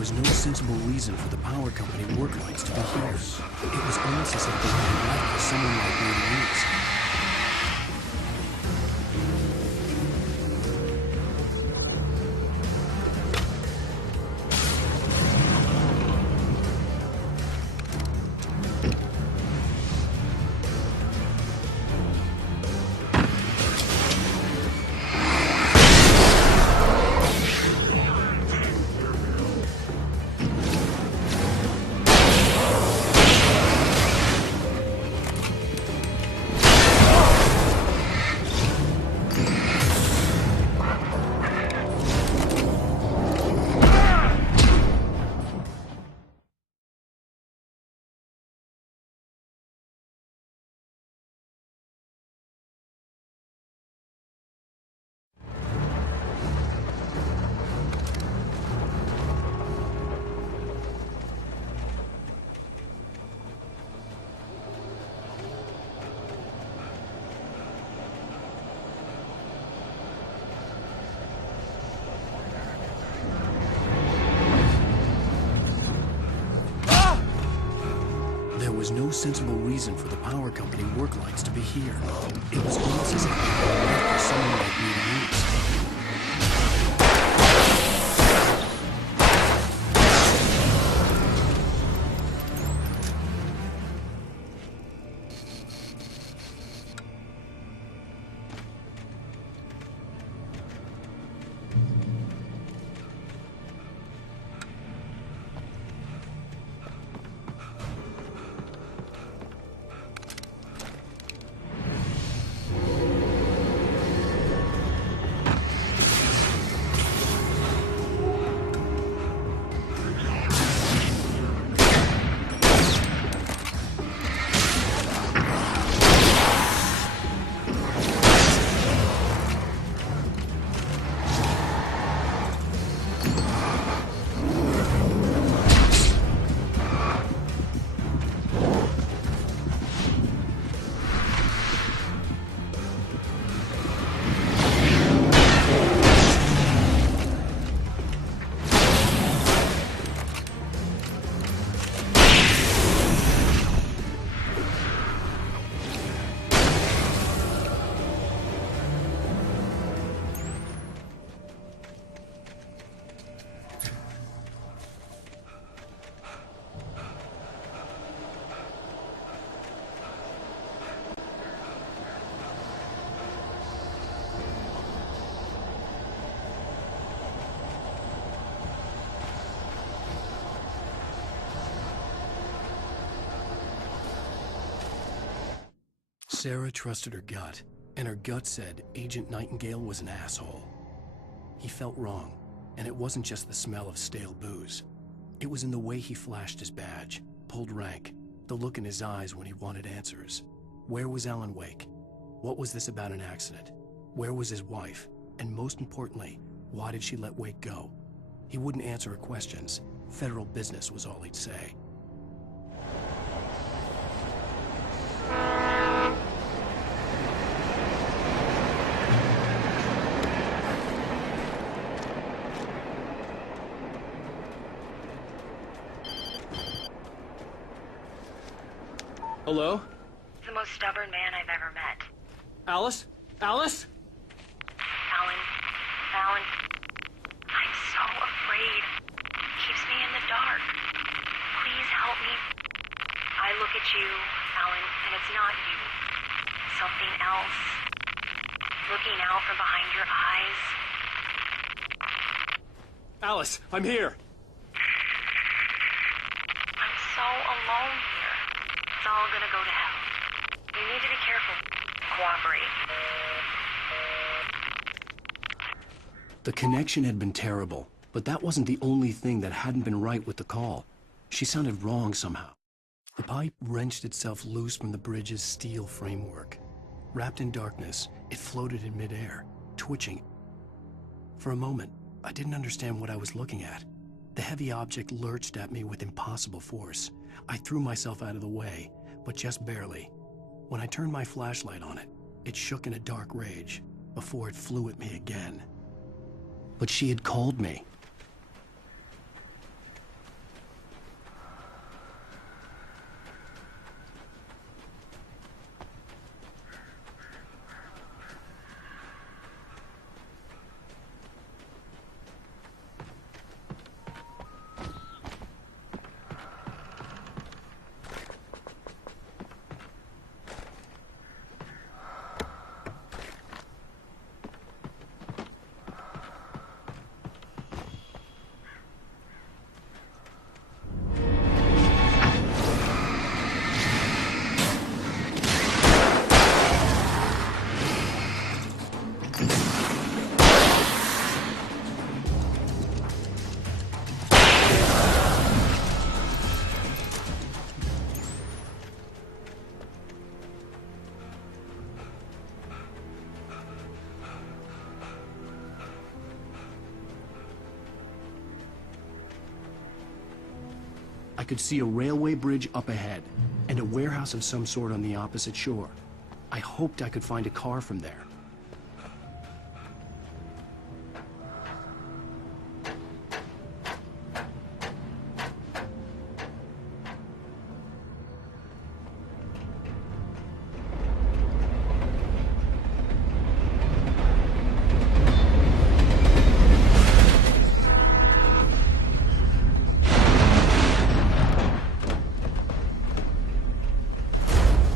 was no sensible reason for the power company work lights to be here. It was almost as if they had been left for someone like me to use. There was no sensible reason for the power company work lights to be here. It was almost as if they had been left for someone like me to use. Sarah trusted her gut, and her gut said Agent Nightingale was an asshole. He felt wrong, and it wasn't just the smell of stale booze. It was in the way he flashed his badge, pulled rank, the look in his eyes when he wanted answers. Where was Alan Wake? What was this about an accident? Where was his wife? And most importantly, why did she let Wake go? He wouldn't answer her questions. Federal business was all he'd say. Hello? The most stubborn man I've ever met. Alice? Alice? Alan, I'm so afraid. It keeps me in the dark. Please help me. I look at you, Alan, and it's not you. Something else. Looking out from behind your eyes. Alice, I'm here. I'm so alone here. It's all gonna go to hell. You need to be careful. Cooperate. The connection had been terrible, but that wasn't the only thing that hadn't been right with the call. She sounded wrong somehow. The pipe wrenched itself loose from the bridge's steel framework. Wrapped in darkness, it floated in midair, twitching. For a moment, I didn't understand what I was looking at. The heavy object lurched at me with impossible force. I threw myself out of the way, but just barely. When I turned my flashlight on it, it shook in a dark rage before it flew at me again. But she had called me. I could see a railway bridge up ahead, and a warehouse of some sort on the opposite shore. I hoped I could find a car from there.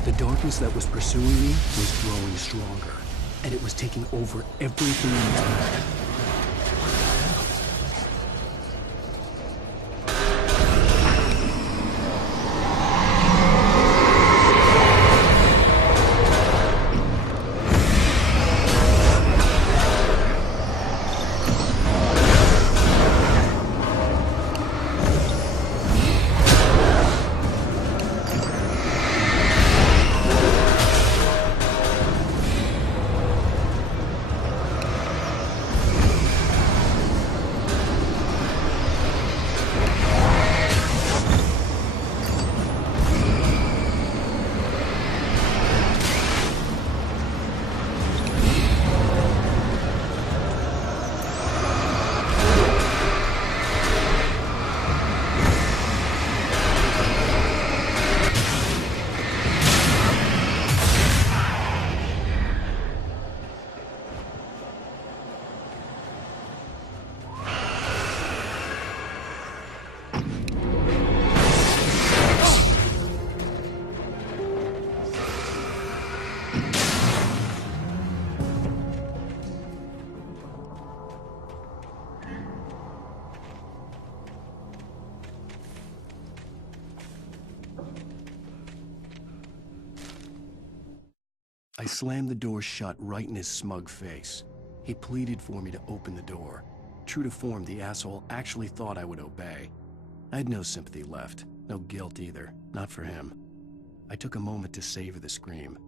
The darkness that was pursuing me was growing stronger, and it was taking over everything in its path. I slammed the door shut right in his smug face. He pleaded for me to open the door. True to form, the asshole actually thought I would obey. I had no sympathy left, no guilt either, not for him. I took a moment to savor the scream.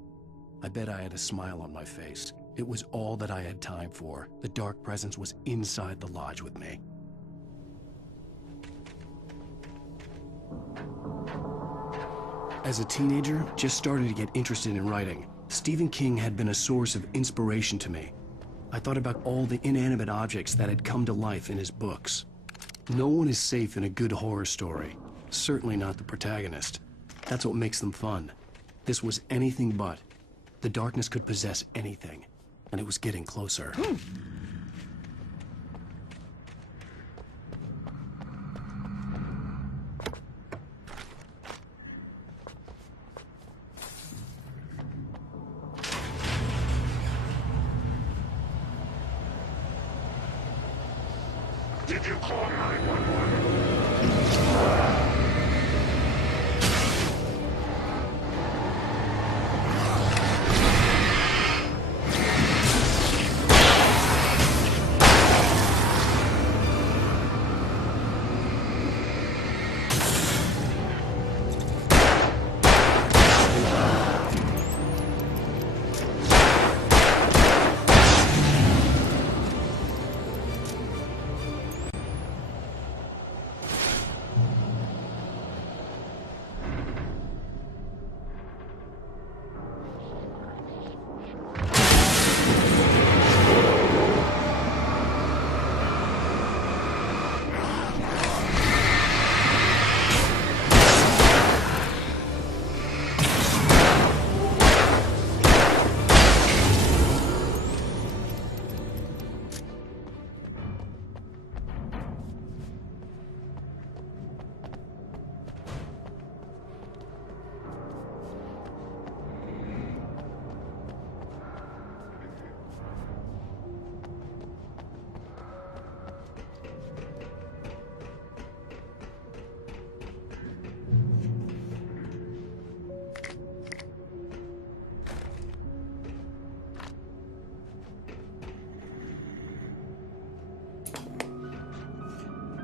I bet I had a smile on my face. It was all that I had time for. The dark presence was inside the lodge with me. As a teenager, just starting to get interested in writing, Stephen King had been a source of inspiration to me. I thought about all the inanimate objects that had come to life in his books. No one is safe in a good horror story. Certainly not the protagonist. That's what makes them fun. This was anything but. The darkness could possess anything, and it was getting closer. Did you call 911?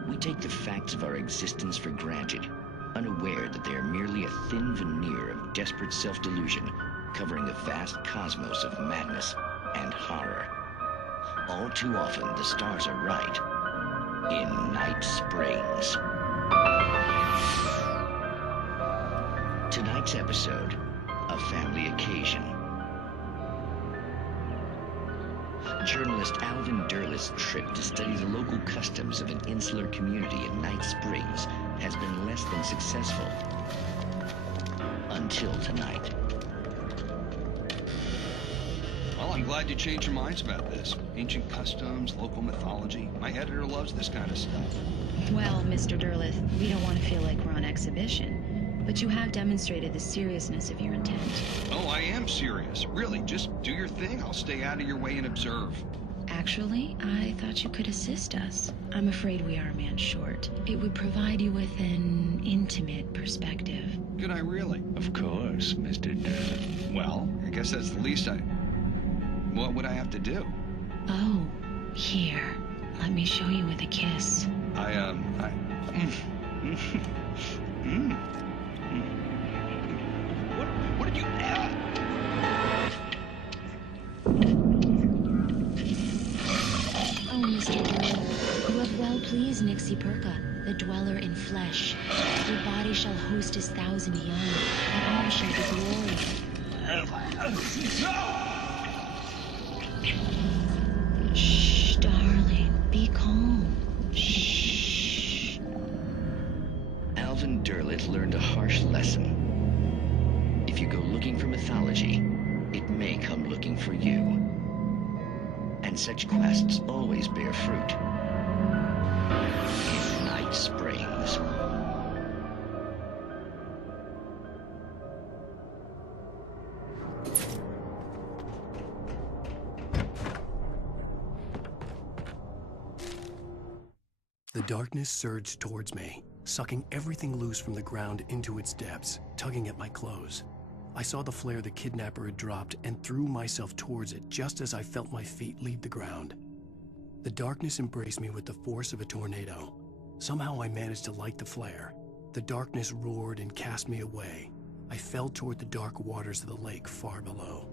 We take the facts of our existence for granted, unaware that they are merely a thin veneer of desperate self-delusion covering a vast cosmos of madness and horror. All too often, the stars are right in Night Springs. Tonight's episode, A Family Occasion. Journalist Alvin Derleth's trip to study the local customs of an insular community in Night Springs has been less than successful. Until tonight. Well, I'm glad you changed your minds about this. Ancient customs, local mythology. My editor loves this kind of stuff. Well, Mr. Derleth, we don't want to feel like we're on exhibition, but you have demonstrated the seriousness of your intent. Oh, I am serious. Really, just do your thing. I'll stay out of your way and observe. Actually, I thought you could assist us. I'm afraid we are a man short. It would provide you with an intimate perspective. Could I really? Of course, Mr. Derleth. Well, I guess that's the least What would I have to do? Oh, here. Let me show you with a kiss. What did you... Oh, Mr. Derleth, you have well pleased Nixie Perka, the dweller in flesh. Your body shall host his 1,000 young, and all shall be glory. Shh, darling, be calm. Shh. Alvin Derleth learned a harsh lesson. If you go looking for mythology, it may come looking for you. And such quests always bear fruit. In Night Springs. The darkness surged towards me, sucking everything loose from the ground into its depths, tugging at my clothes. I saw the flare the kidnapper had dropped and threw myself towards it just as I felt my feet leave the ground. The darkness embraced me with the force of a tornado. Somehow I managed to light the flare. The darkness roared and cast me away. I fell toward the dark waters of the lake far below.